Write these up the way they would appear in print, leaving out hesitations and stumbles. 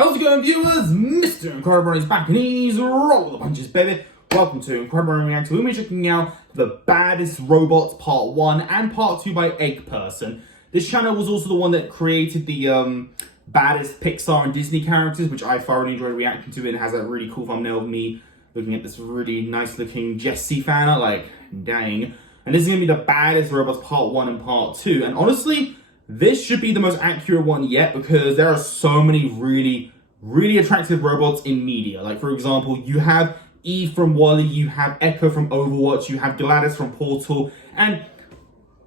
How's it going, viewers? Mr. Incredi-Brony is back and he's rolling the punches, baby. Welcome to Incredi-Brony Reacts. We'll be checking out the Baddest Robots Part 1 and Part 2 by Egg Person. This channel was also the one that created the baddest Pixar and Disney characters, which I thoroughly enjoyed reacting to. It has a really cool thumbnail of me looking at this really nice looking Jessie fan, like, dang. And this is going to be the Baddest Robots Part 1 and Part 2. And honestly, this should be the most accurate one yet because there are so many really attractive robots in media. Like, for example, you have Eve from WALL-E, you have Echo from Overwatch, you have GLaDOS from Portal. And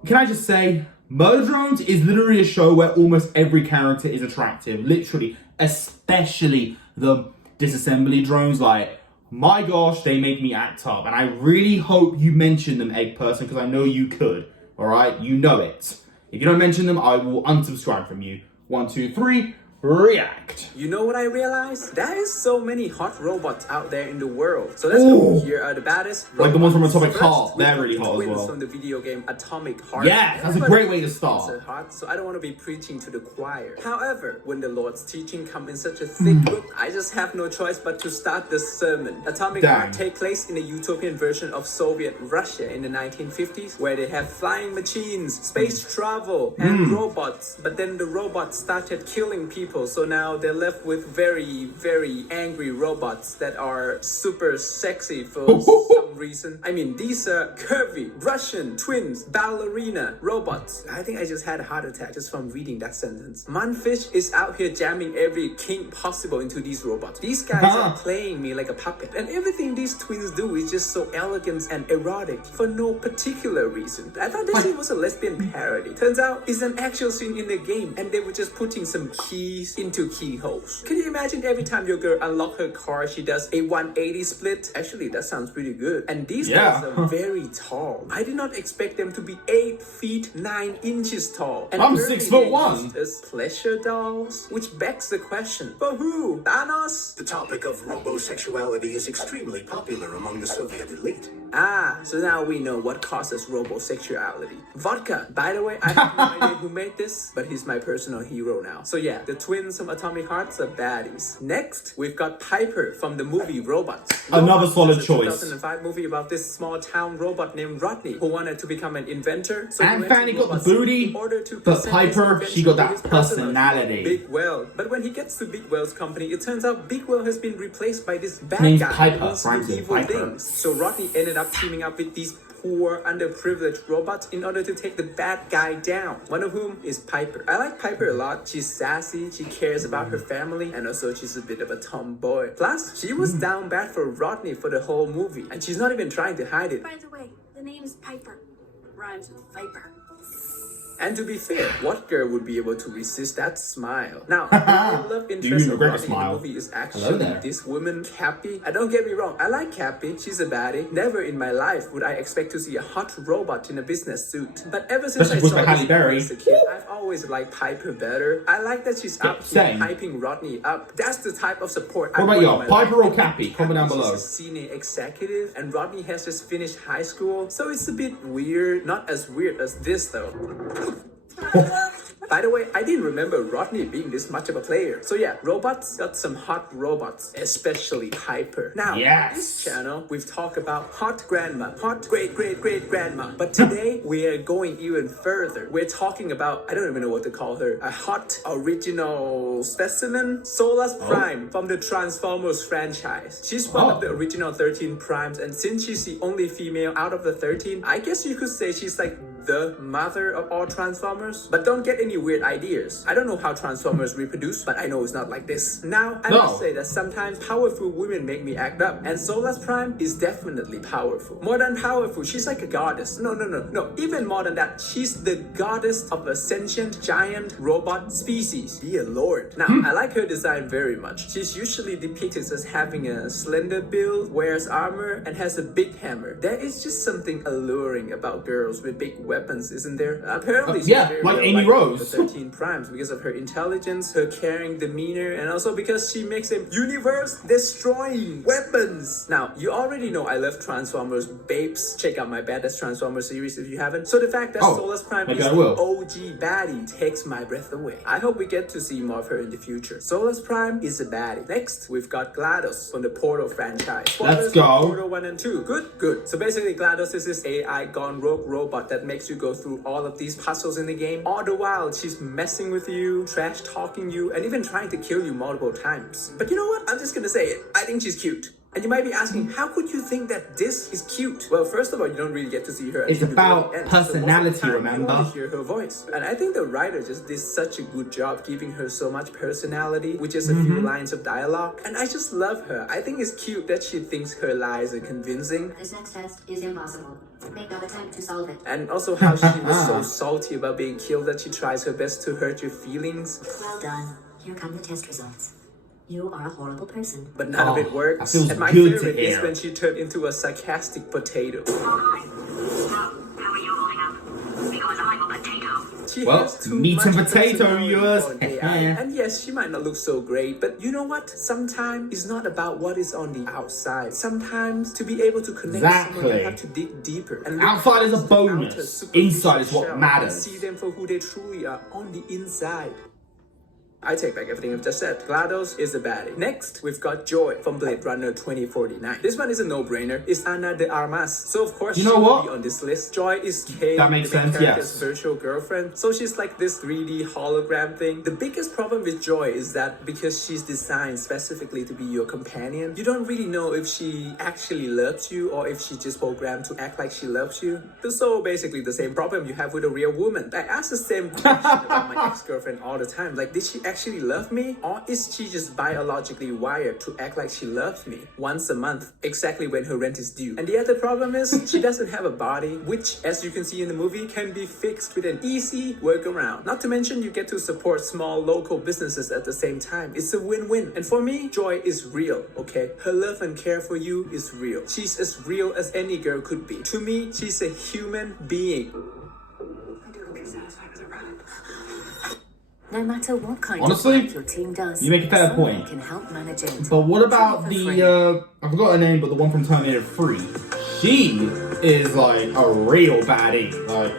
can I just say, Murder Drones is literally a show where almost every character is attractive. Literally, especially the disassembly drones. Like, my gosh, they make me act up. And I really hope you mention them, Egg Person, because I know you could. Alright? You know it. If you don't mention them, I will unsubscribe from you. 1, 2, 3, react. You know what I realized? There is so many hot robots out there in the world. So let's go. Here are the baddest robots. Like the ones from Atomic First, Heart. They're really hot as well. From the video game Atomic Heart. Yeah, that's a great way to start. Hot, so I don't want to be preaching to the choir. However, when the Lord's teaching comes in such a thick book, I just have no choice but to start the sermon. Atomic Heart take place in a utopian version of Soviet Russia in the 1950s, where they have flying machines, space travel, and robots. But then the robots started killing people. So now they're left with very angry robots that are super sexy for some reason. I mean, these are curvy Russian twins ballerina robots. I think I just had a heart attack just from reading that sentence. Manfish is out here jamming every kink possible into these robots. These guys are playing me like a puppet, and everything these twins do is just so elegant and erotic for no particular reason. I thought this scene was a lesbian parody. Turns out it's an actual scene in the game, and they were just putting some keys into keyholes. Can you imagine every time your girl unlocks her car, she does a 180 split? Actually, that sounds pretty good. And these guys are very tall. I did not expect them to be 8 feet 9 inches tall. And I'm 6'1". As pleasure dolls, which begs the question: for who? Thanos? The topic of robosexuality is extremely popular among the Soviet elite. Ah, so now we know what causes robosexuality. Vodka. By the way, I have no idea who made this, but he's my personal hero now. So yeah, the twins from Atomic Hearts are baddies. Next, we've got Piper from the movie Robots. Another solid choice. choice. 2005 movie about this small town robot named Rodney who wanted to become an inventor. So and Fanny got the booty, but Piper, she got that personality. Big Well. But when he gets to Big Well's company, it turns out Big Well has been replaced by this bad named guy Piper, who wants to do evil things. So Rodney ended up teaming up with these poor, underprivileged robots in order to take the bad guy down, one of whom is Piper. I like Piper a lot. She's sassy, she cares about her family, and also she's a bit of a tomboy. Plus, she was down bad for Rodney for the whole movie, and she's not even trying to hide it. By the way, the name's Piper. Rhymes with Viper. And to be fair, what girl would be able to resist that smile? Now, the love interest of Rodney in the movie is actually this woman, Cappy. Don't get me wrong, I like Cappy. She's a baddie. Never in my life would I expect to see a hot robot in a business suit. But ever since I saw this as a kid, I've always liked Piper better. I like that she's up here hyping Rodney up. That's the type of support I want in my life. Piper or Cappy? Comment down below. She's a senior executive, and Rodney has just finished high school, so it's a bit weird. Not as weird as this though. By the way, I didn't remember Rodney being this much of a player. So yeah, robots got some hot robots, especially Piper. Now, on this channel, we've talked about hot grandma, hot great-great-great-grandma. But today, we are going even further. We're talking about, I don't even know what to call her, a hot original specimen? Solus Prime from the Transformers franchise. She's one of the original 13 Primes, and since she's the only female out of the 13, I guess you could say she's like the mother of all Transformers. But don't get any weird ideas. I don't know how Transformers reproduce, but I know it's not like this. Now, I must say that sometimes powerful women make me act up, and Solus Prime is definitely powerful. More than powerful, she's like a goddess. No, even more than that, she's the goddess of a sentient giant robot species. Dear Lord. Now, I like her design very much. She's usually depicted as having a slender build, wears armor, and has a big hammer. There is just something alluring about girls with big weapons weapons, isn't there? Apparently, she's yeah, very like well Amy liked Rose. with the 13 Primes because of her intelligence, her caring demeanor, and also because she makes them universe-destroying weapons. Now, you already know I love Transformers babes. Check out my Baddest Transformers series if you haven't. So the fact that Solus Prime is the OG baddie takes my breath away. I hope we get to see more of her in the future. Solus Prime is a baddie. Next, we've got GLaDOS from the Portal franchise. Let's go. Portal 1 and 2. Good. So basically, GLaDOS is this AI gone rogue robot that makes you go through all of these puzzles in the game. All the while, she's messing with you, trash talking you, and even trying to kill you multiple times. But you know what? I'm just gonna say it. I think she's cute. And you might be asking, how could you think that this is cute? Well, first of all, you don't really get to see her. It's about personality, so remember? You only hear her voice. And I think the writer just did such a good job giving her so much personality, with just a few lines of dialogue. And I just love her. I think it's cute that she thinks her lies are convincing. This next test is impossible. Make no attempt to solve it. And also how she was so salty about being killed that she tries her best to hurt your feelings. Well done. Here come the test results. You are a horrible person. But none of it works. And my favorite is when she turned into a sarcastic potato. She has too meat and much potato, personality yours. for an AI. And yes, she might not look so great, but you know what? Sometimes it's not about what is on the outside. Sometimes to be able to connect someone, you have to dig deeper. And outside is a bonus. Inside is what matters. See them for who they truly are on the inside. I take back everything I've just said. GLaDOS is a baddie. Next, we've got Joy from Blade Runner 2049. This one is a no-brainer. It's Ana de Armas. So of course she will be on this list. Joy is Kay, that makes sense, yes. virtual girlfriend. So she's like this 3D hologram thing. The biggest problem with Joy is that because she's designed specifically to be your companion, you don't really know if she actually loves you or if she just programmed to act like she loves you. So basically the same problem you have with a real woman. I ask the same question about my ex-girlfriend all the time. Like, did she actually love me, or is she just biologically wired to act like she loves me once a month, exactly when her rent is due? And the other problem is she doesn't have a body, which, as you can see in the movie, can be fixed with an easy workaround. Not to mention you get to support small local businesses at the same time. It's a win-win. And for me, Joy is real, okay? Her love and care for you is real. She's as real as any girl could be. To me, she's a human being. No matter what kind Honestly, of work your team does, you make a fair point. Can help manage it. But what about the I forgot her name, but the one from Terminator 3? She is like a real baddie. Like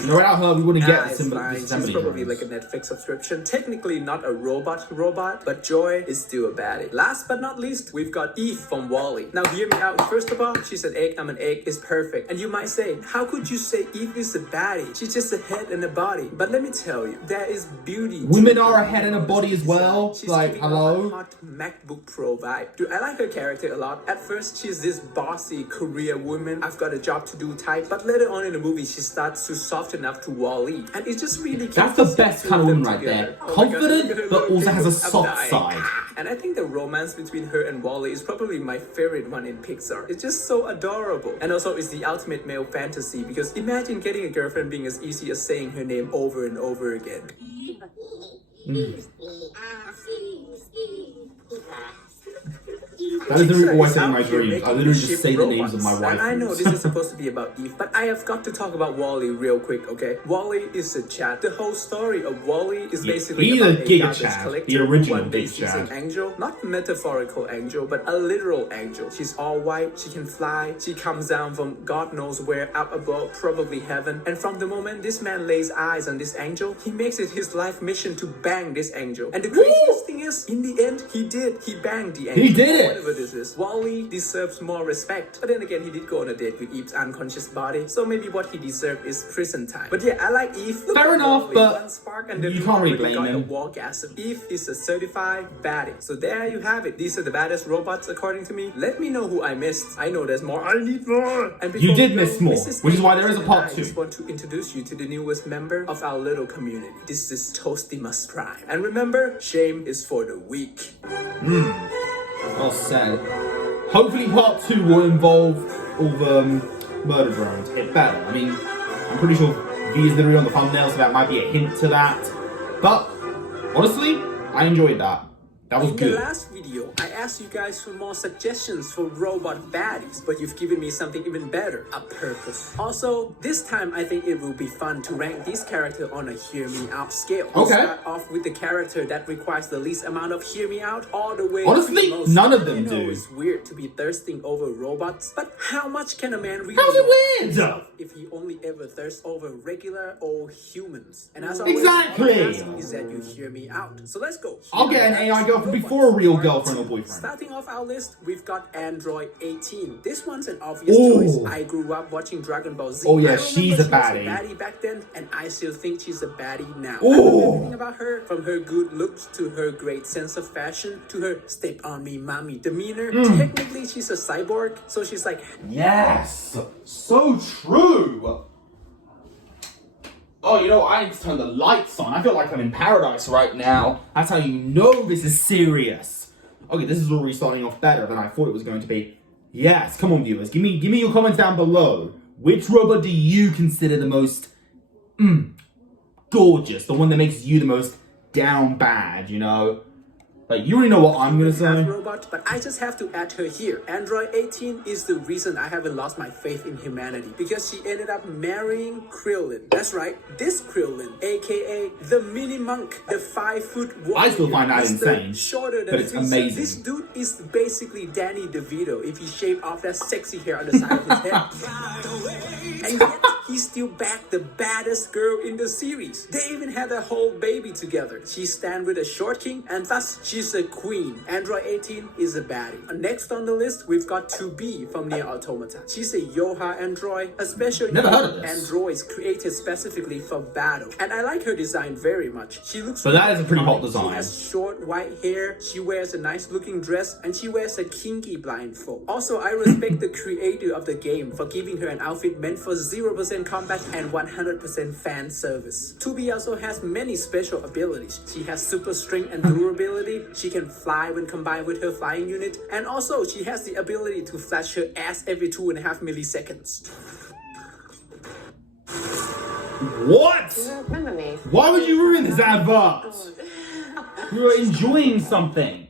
you know, without her, we wouldn't get the assembly. She's probably like a Netflix subscription. Technically not a robot, but Joy is still a baddie. Last but not least, we've got Eve from WALL-E. Now hear me out. First of all, she's an egg, I'm an egg is perfect. And you might say, how could you say Eve is a baddie? She's just a head and a body. But let me tell you, there is beauty. Women are a head and a body as well. She's like, hello? A hot MacBook Pro vibe. Dude, I like her character a lot. At first, she's this bossy career woman, I've got a job to do type. But later on in the movie, she starts to soften enough to WALL-E, and it just really that's the best kind of woman right there. Confident, but also has a soft side. And I think the romance between her and WALL-E is probably my favorite one in Pixar. It's just so adorable. And also it's the ultimate male fantasy, because imagine getting a girlfriend being as easy as saying her name over and over again. That is literally always in my dreams. I literally just say the names of my wife. And I know this is supposed to be about Eve, but I have got to talk about WALL-E real quick, okay? WALL-E is a Chad. The whole story of WALL-E is basically about a Giga Chad, the original Big Chad. An angel, not a metaphorical angel, but a literal angel. She's all white, she can fly, she comes down from God knows where, up above, probably heaven. And from the moment this man lays eyes on this angel, he makes it his life mission to bang this angel. And the craziest thing is, in the end, he banged the angel. He did it! Whatever this is. WALL-E deserves more respect. But then again, he did go on a date with Eve's unconscious body, so maybe what he deserved is prison time. But yeah, I like Eve. Look fair enough, but one spark and then you can't really blame got him. A wargasm. Eve is a certified baddie. So there you have it. These are the baddest robots according to me. Let me know who I missed. I know there's more. I need more. And you did miss more, which is why there is a part 2. I just want to introduce you to the newest member of our little community. This is Solus Prime. And remember, shame is for the weak. Well said. Hopefully part 2 will involve all the murder drones. It better. I mean, I'm pretty sure V is literally on the thumbnail, so that might be a hint to that. But, honestly, I enjoyed that. That was In good. the last video, I asked you guys for more suggestions for robot baddies, but you've given me something even better, a purpose. Also, this time I think it will be fun to rank these characters on a hear me out scale. We'll Okay. start off with the character that requires the least amount of hear me out all the way Honestly, to the most. none of them I know do. it's weird to be thirsting over robots, but how much can a man really How's know it weird? himself if he only ever thirsts over regular old humans? And as always, Exactly. all I ask is that you hear me out. So let's go. I'll get an AI girlfriend before a real girlfriend or boyfriend. Starting off our list, we've got Android 18. This one's an obvious Ooh. choice. I grew up watching Dragon Ball Z. Oh, yeah, I remember she's a she was baddie. back then, and I still think she's a baddie now. Ooh. I love everything about her, from her good looks to her great sense of fashion to her step on me mommy demeanor. Technically, she's a cyborg, so she's like, Yes, so true. Oh, you know, I need to turn the lights on. I feel like I'm in paradise right now. That's how you know this is serious. Okay, this is already starting off better than I thought it was going to be. Yes, come on, viewers. Give me your comments down below. Which robot do you consider the most gorgeous? The one that makes you the most down bad, you know? Like, you already know what I'm gonna say. robot, but I just have to add her here. Android 18 is the reason I haven't lost my faith in humanity, because she ended up marrying Krillin. That's right, this Krillin, aka the mini monk, the 5-foot warrior. I still find that Mr. insane, Shorter than but it's Frieza. amazing. This dude is basically Danny DeVito if he shaved off that sexy hair on the side of his head. And yet, he still backed the baddest girl in the series. They even had a whole baby together. She stand with a short king, and thus she's a queen. Android 18 is a baddie. Next on the list, we've got 2B from Nier Automata. She's a Yoha android, a special Never heard of this. android created specifically for battle. And I like her design very much. She looks But that is a pretty hot iconic. design. She has short white hair, she wears a nice looking dress, and she wears a kinky blindfold. Also, I respect the creator of the game for giving her an outfit meant for 0% combat and 100% fan service. 2B also has many special abilities. She has super strength and durability, she can fly when combined with her flying unit, and also she has the ability to flash her ass every 2.5 milliseconds. What? Remember me? Why would you ruin this advert? We were enjoying something.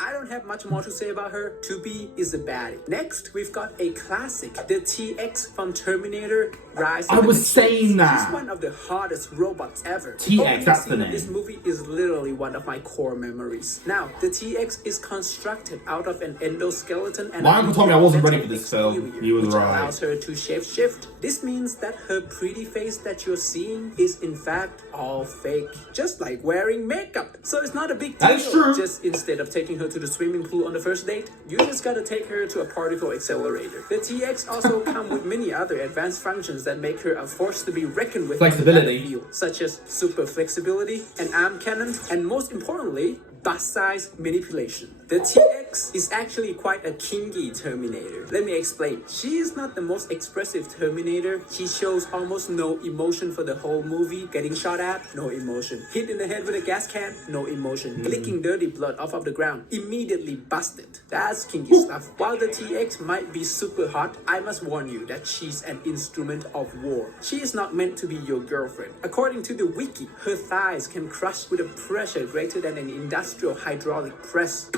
I don't have much more to say about her. 2B is a baddie. Next, we've got a classic, the TX from Terminator, Rise of I the was Machines. saying that. She's one of the hottest robots ever. TX, The opening that's the scene of name. This movie is literally one of my core memories. Now, the TX is constructed out of an endoskeleton and My uncle told me I wasn't ready for metal this film. exterior, He was which right. allows her to shape-shift. This means that her pretty face that you're seeing is in fact all fake, just like wearing makeup. So it's not a big deal. That is true. Just instead of taking her to the swimming pool on the first date, you just gotta take her to a particle accelerator. The TX also come with many other advanced functions that make her a force to be reckoned with on the Flexibility. battlefield, such as super flexibility, an arm cannon, and most importantly, bust size manipulation. The TX is actually quite a kinky Terminator. Let me explain. She is not the most expressive Terminator. She shows almost no emotion for the whole movie. Getting shot at, no emotion. Hit in the head with a gas can, no emotion. Licking dirty blood off of the ground, immediately busted. That's kinky stuff. While the TX might be super hot, I must warn you that she's an instrument of war. She is not meant to be your girlfriend. According to the wiki, her thighs can crush with a pressure greater than an industrial hydraulic press.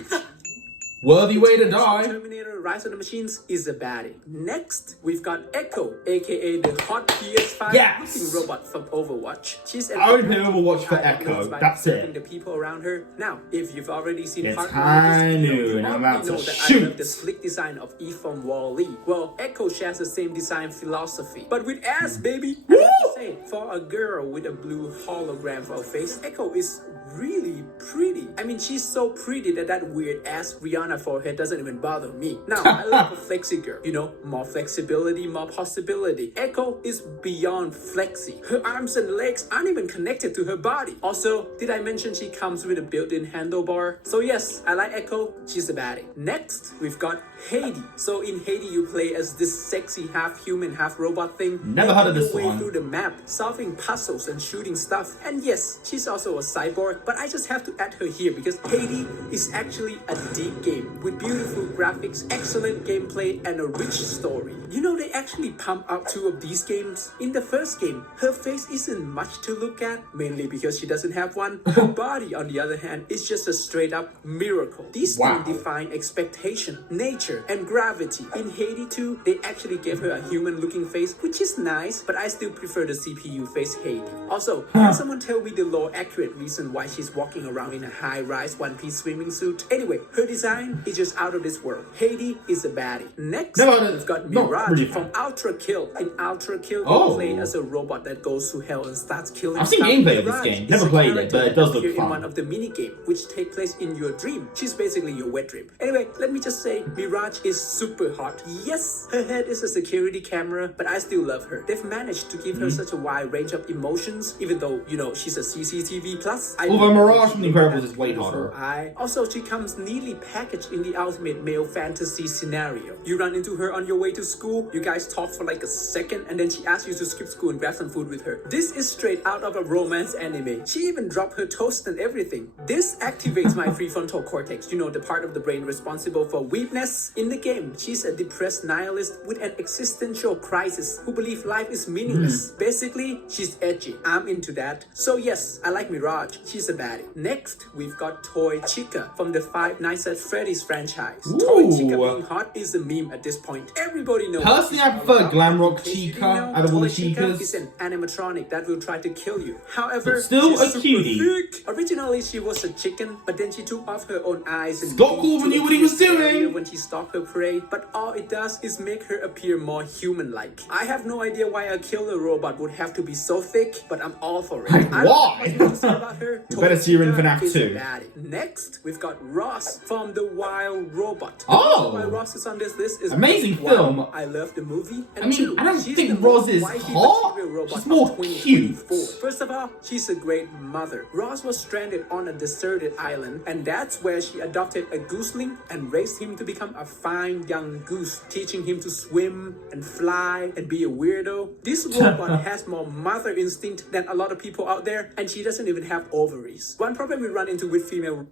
Worthy way to die. Terminator Rise of the Machines is a baddie. Next, we've got Echo, aka the hot PS5 Yes! looking robot from Overwatch. She's an I only play Overwatch for Echo. That's serving it. the people around her. Now, if you've already seen It's part high one of this video, noon. you I'm already about to know that I shoot. love the slick design of Eve from Wall-E. Well, Echo shares the same design philosophy, but with ass, baby. I have to say, for a girl with a blue hologram for a face, Echo is really pretty. I mean, she's so pretty that that weird ass Rihanna forehead doesn't even bother me. Now, I love a flexi girl. You know, more flexibility, more possibility. Echo is beyond flexy. Her arms and legs aren't even connected to her body. Also, did I mention she comes with a built-in handlebar? So yes, I like Echo. She's a baddie. Next, we've got Kaitie. So in Kaitie, you play as this sexy half-human, half-robot thing. Never heard of Making this your way one. through the map, solving puzzles and shooting stuff. And yes, she's also a cyborg, but I just have to add her here because Kaitie is actually a deep game with beautiful graphics, excellent gameplay, and a rich story. You know, they actually pump out 2 of these games. In the first game, her face isn't much to look at, mainly because she doesn't have one. Her body, on the other hand, is just a straight up miracle. These two define expectation, nature, and gravity. In Kaitie 2, they actually gave her a human looking face, which is nice, but I still prefer the CPU face Kaitie. Also, can someone tell me the lore accurate reason why she's walking around in a high-rise one-piece swimming suit? Anyway, her design is just out of this world. Kaitie is a baddie. Next, we've got Mirage from Ultrakill. In Ultrakill, you play as a robot that goes to hell and starts killing I've seen gameplay of this game. Never played it, but it does look fun. In one of the mini-games, which take place in your dream. She's basically your wet dream. Anyway, let me just say, Mirage is super hot. Yes, her head is a security camera, but I still love her. They've managed to give her such a wide range of emotions, even though, you know, she's a CCTV plus. Although Mirage from The Incredibles is way harder. Also, she comes neatly packaged in the ultimate male fantasy scenario. You run into her on your way to school, you guys talk for like a second, and then she asks you to skip school and grab some food with her. This is straight out of a romance anime. She even dropped her toast and everything. This activates my prefrontal cortex, you know, the part of the brain responsible for weakness. In the game, she's a depressed nihilist with an existential crisis who believes life is meaningless. Basically, she's edgy. I'm into that. So yes, I like Mirage. She's a baddie. Next, we've got Toy Chica from the Five Nights at Freddy's franchise. Toy Chica being hot is a meme at this point. Everybody knows. Personally, I prefer Glam Rock Chica out of all the Chicas. Is an animatronic that will try to kill you. However, but still she's a cutie. Thick. Originally, she was a chicken, but then she took off her own eyes and Scott Corvin knew what he was doing when she stalked her prey. But all it does is make her appear more human-like. I have no idea why a killer robot would have to be so thick, but I'm all for it. Why? About her. You better see her in FNAF 2. Next, we've got Roz from The Wild Robot. Why Roz is on this list is amazing film. I love the movie. And I mean, I don't think Roz is hot. She's more cute. First of all, she's a great mother. Roz was stranded on a deserted island, and that's where she adopted a gooseling and raised him to become a fine young goose, teaching him to swim and fly and be a weirdo. This robot has more mother instinct than a lot of people out there, and she doesn't even have ovaries. One problem we run into with female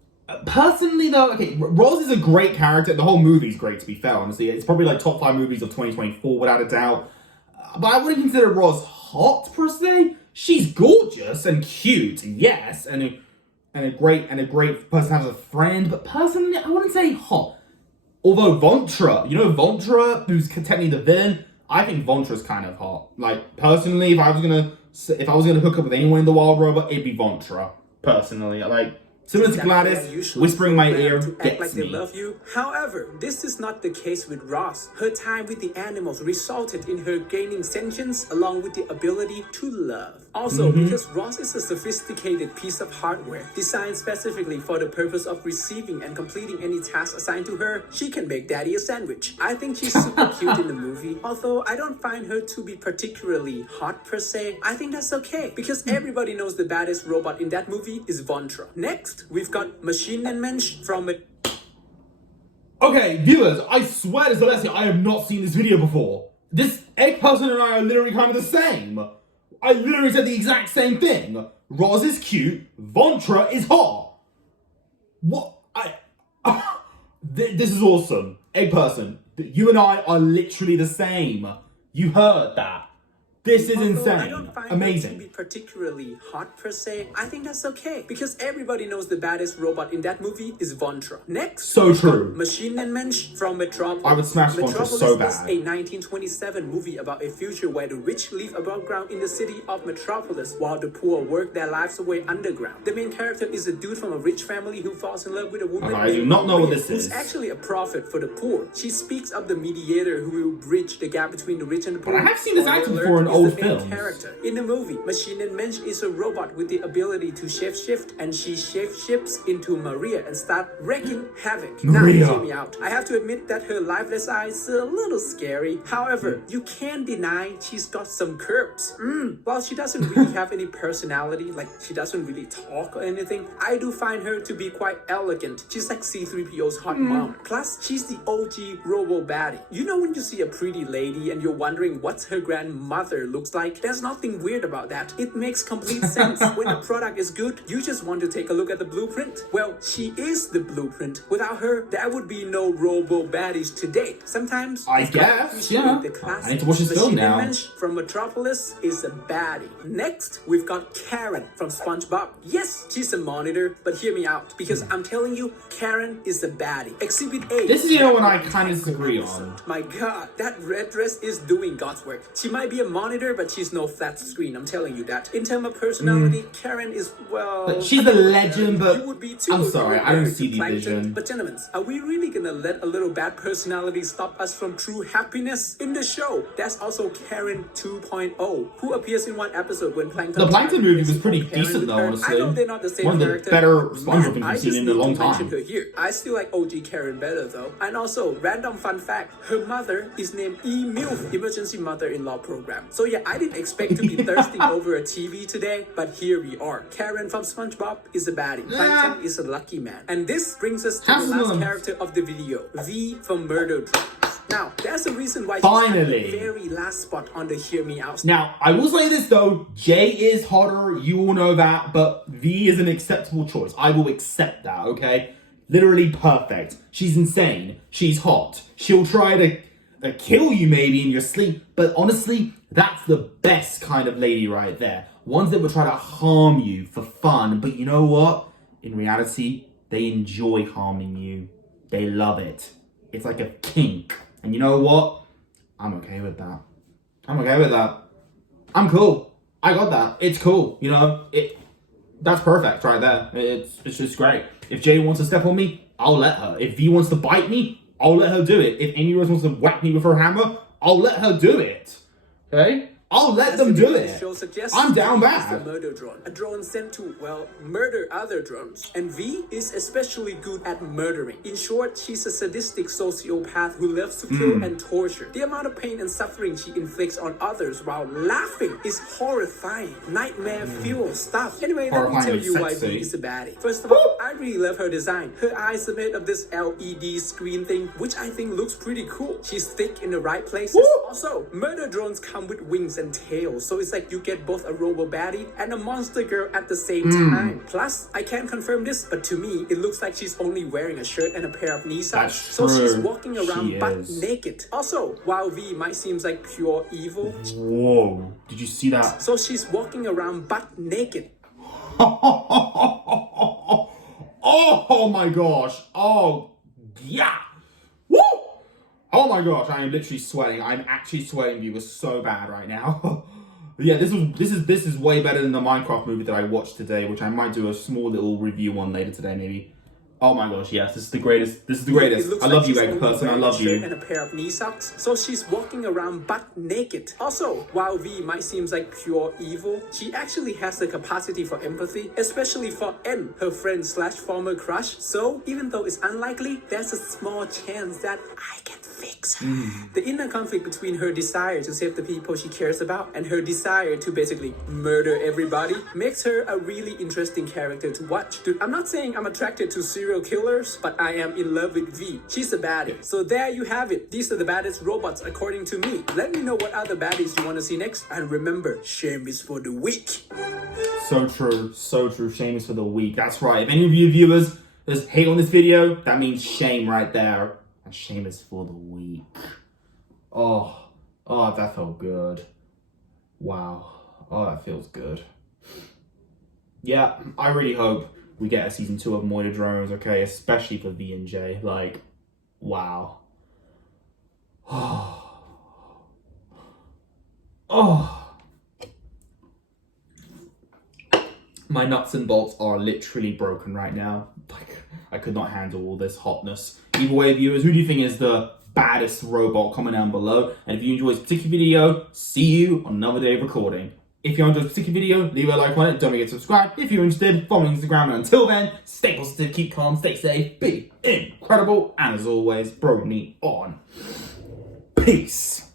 personally though, okay, Roz is a great character. The whole movie's great, to be fair, honestly. It's probably like top 5 movies of 2024 without a doubt. But I wouldn't consider Roz hot per se. She's gorgeous and cute, yes, and a great person to have as a friend. But personally, I wouldn't say hot. Although Vontra, you know Vontra, who's technically the villain, I think Vontra's kind of hot. Like personally, if I was gonna hook up with anyone in the Wild Robot, it'd be Vontra. Personally, like. Similar to GLaDOS, whispering in my ear gets me. Love you. However, this is not the case with Roz. Her time with the animals resulted in her gaining sentience along with the ability to love. Also, because Roz is a sophisticated piece of hardware designed specifically for the purpose of receiving and completing any task assigned to her, she can make daddy a sandwich. I think she's super cute in the movie, although I don't find her to be particularly hot per se. I think that's okay, because everybody knows the baddest robot in that movie is Vontra. Next, we've got Machine and Mensch from it. Okay, viewers, I swear to Celestia, I have not seen this video before. This egg person and I are literally kind of the same. I literally said the exact same thing. Roz is cute, Vontra is hot. What? This is awesome. Egg person, you and I are literally the same. You heard that. This is insane. I don't find amazing. her to be particularly hot per se. I think that's okay, because everybody knows the baddest robot in that movie is Vontra. Next, so true. Machine and Mensch from Metropolis. I would smash Vontra so bad. Metropolis is a 1927 movie about a future where the rich live above ground in the city of Metropolis, while the poor work their lives away underground. The main character is a dude from a rich family who falls in love with a woman I do not know what this is. Who's actually a prophet for the poor. She speaks of the mediator who will bridge the gap between the rich and the poor. But I have seen this actor before in old films. Character. In the movie, Machine and Mensch is a robot with the ability to shape-shift, and she shape-shifts into Maria and start wreaking havoc. Maria. Now, hear me out. I have to admit that her lifeless eyes are a little scary. However, you can't deny she's got some curves. While she doesn't really have any personality, like she doesn't really talk or anything, I do find her to be quite elegant. She's like C-3PO's hot mom. Plus, she's the OG robo baddie. You know when you see a pretty lady and you're wondering what's her grandmother mother looks like. There's nothing weird about that. It makes complete sense. When a product is good, you just want to take a look at the blueprint. Well, she is the blueprint. Without her, there would be no robo baddies to date. Sometimes I guess, yeah. The I need to watch this film now. From Metropolis is a baddie. Next, we've got Karen from Spongebob. Yes, she's a monitor, but hear me out, because I'm telling you, Karen is the baddie. Exhibit A. This is, one I kind of disagree on. My god, that red dress is doing God's work. She might be a monitor, but she's no flat screen, I'm telling you that. In terms of personality, Karen is, well... But she's a legend, but... You would be too. I'm sorry, I don't see the vision. But gentlemen, are we really gonna let a little bad personality stop us from true happiness? In the show, there's also Karen 2.0, who appears in one episode when Plankton... The Plankton movie was pretty decent though, honestly. I know they're not the same one of character. The better Spongebob things I've seen in a long time. Her here. I still like OG Karen better though. And also, random fun fact, her mother is named E-MILF, Emergency Mother-in-Law Program. So yeah, I didn't expect to be thirsting over a TV today, but here we are. Karen from SpongeBob is a baddie. Plankton is a lucky man. And this brings us to the last character of the video, V from Murder Drones. Now, there's a reason why finally she's at the very last spot on the Hear Me Out. Now, I will say this though, J is hotter, you all know that, but V is an acceptable choice. I will accept that, okay? Literally perfect. She's insane. She's hot. She'll try to kill you maybe in your sleep, but honestly, that's the best kind of lady right there. Ones that will try to harm you for fun, but you know what? In reality, they enjoy harming you. They love it. It's like a kink. And you know what? I'm okay with that. I'm okay with that. I'm cool. I got that. It's cool. That's perfect right there. It's just great. If Jay wants to step on me, I'll let her. If V wants to bite me, I'll let her do it. If Amy Rose wants to whack me with her hammer, I'll let her do it. Okay? I'll let them do it. I'm down bad. A murder drone. A drone sent to, well, murder other drones. And V is especially good at murdering. In short, she's a sadistic sociopath who loves to kill and torture. The amount of pain and suffering she inflicts on others while laughing is horrifying. Nightmare fuel stuff. Anyway, let me tell you why V is a baddie. First of all, I really love her design. Her eyes are made of this LED screen thing, which I think looks pretty cool. She's thick in the right places. Also, murder drones come with wings and tails, so it's like you get both a robo baddie and a monster girl at the same time. Plus, I can't confirm this, but to me, it looks like she's only wearing a shirt and a pair of knee socks. So she's walking around butt naked. Also, while V might seem like pure evil. Whoa, did you see that? So she's walking around butt naked. Oh my gosh. Oh, yeah. Woo! Oh my gosh, I am literally sweating. I'm actually sweating. You were so bad right now. Yeah, this is way better than the Minecraft movie that I watched today, which I might do a small little review on later today, maybe. Oh my gosh, yes, this is the greatest. This is the greatest. I love you, egg person. I love you. And a pair of knee socks. So she's walking around butt naked. Also, while V might seem like pure evil, she actually has the capacity for empathy, especially for N, her friend / former crush. So even though it's unlikely, there's a small chance that I can fix her. The inner conflict between her desire to save the people she cares about and her desire to basically murder everybody makes her a really interesting character to watch. Dude, I'm not saying I'm attracted to serial killers, but I am in love with V. She's a baddie. So there you have it. These are the baddest robots according to me. Let me know what other baddies you want to see next. And remember, shame is for the weak. So true. So true. Shame is for the weak. That's right. If any of you viewers just hate on this video, that means shame right there. And shame is for the weak. Oh, that felt good. Wow. Oh, that feels good. Yeah, I really hope we get a season 2 of Moira Drones, okay? Especially for V and J. Like, wow. My nuts and bolts are literally broken right now. Like, I could not handle all this hotness. Either way, viewers, who do you think is the baddest robot? Comment down below. And if you enjoyed this particular video, see you on another day of recording. If you enjoyed this particular video, leave a like on it. Don't forget to subscribe. If you're interested, follow me on Instagram. And until then, stay positive, keep calm, stay safe, be incredible. And as always, Brony on. Peace.